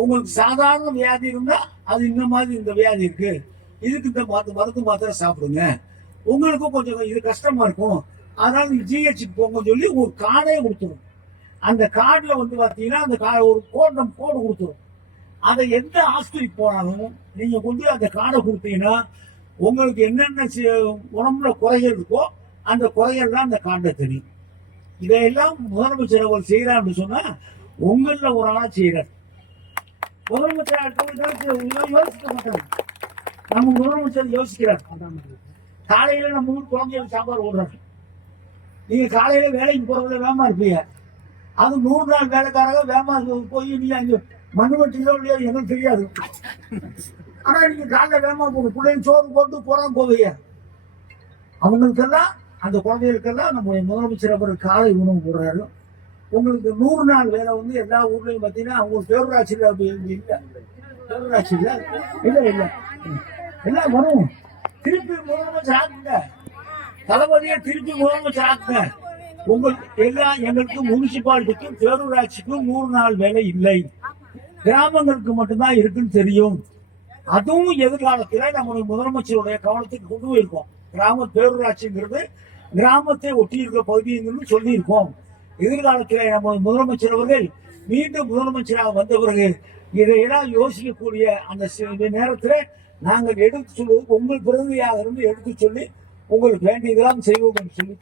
உங்களுக்கு சாதாரண வியாதி இருந்தா அது இந்த மாதிரி இந்த வியாதி இருக்கு, இதுக்கு இந்த மருந்து மாத்திரை சாப்பிடுங்க, உங்களுக்கும் கொஞ்சம் இது கஷ்டமா இருக்கும், அதனால ஜிஹெச்சுக்கு போங்க சொல்லி ஒரு கார்டே கொடுத்துரும். அந்த கார்டுல வந்து பாத்தீங்கன்னா அந்த ஒரு கோடு கொடுத்துரும். அதை எந்த ஆஸ்பத்திரிக்கு போனாலும் நீங்க கொண்டு அந்த கார்டை கொடுத்தீங்கன்னா உங்களுக்கு என்னென்ன உடம்புல குறைகள் இருக்கோ அந்த குறைகள்லாம் அந்த கார்டை தெரியும். இதையெல்லாம் முதலமைச்சர் அவர் செய்யறான்னு சொன்னா உங்கள ஒரு ஆளா செய்யறார். முதலமைச்சர் யோசிக்க மாட்டாங்க, நம்ம முதலமைச்சர் யோசிக்கிறார். காலையில நம்ம ஊர் குழந்தைகள் சாம்பார் ஓடுறாங்க. நீங்க காலையில வேலைக்கு போறதுல வேமா இருப்பீங்க, அது 100 நாள் வேலைக்காரங்க வேமா போய் நீங்க அங்க மண்ணு வட்டியோ இல்லையோ எனக்கு தெரியாது. ஆனா நீங்க காலைல வேமா போகணும், பிள்ளைங்க சோறு போட்டு போறாங்க போவீங்க. அவங்களுக்கெல்லாம் அந்த குழந்தைகளுக்கெல்லாம் நம்ம முதலமைச்சர் அவர் காலை உணவு போடுறாரு. உங்களுக்கு 100 நாள் வேலை வந்து எல்லா ஊர்லயும் பார்த்தீங்கன்னா அவங்க பேரூராட்சியில் இல்லை, பேரூராட்சியில் இல்லை இல்லை எல்லாம் வரும். திருப்பி முதலமைச்சர் ஆக்குங்க, தளபதியை திருப்பி முதலமைச்சர் ஆக்குங்க. உங்களுக்கு எல்லாம் எங்களுக்கு முனிசிபாலிட்டிக்கும் பேரூராட்சிக்கும் 100 நாள் வேலை இல்லை, கிராமங்களுக்கு மட்டும்தான் இருக்குன்னு தெரியும். அதுவும் எதிர்காலத்துல நம்முடைய முதலமைச்சருடைய கவனத்துக்கு கொண்டு போயிருக்கோம். கிராம பேரூராட்சிங்கிறது கிராமத்தை ஒட்டி இருக்கிற பகுதின்னு சொல்லியிருக்கோம். எதிர்காலத்தில் நம்ம முதலமைச்சர் அவர்கள் மீண்டும் முதலமைச்சராக வந்த பிறகு இதையெல்லாம் யோசிக்கக்கூடிய அந்த நேரத்தில் நாங்கள் எடுத்து சொல்வது உங்கள் பிரதிநிதியாக இருந்து எடுத்து சொல்லி உங்களுக்கு வேண்டியதெல்லாம் செய்வோம் என்று சொல்லி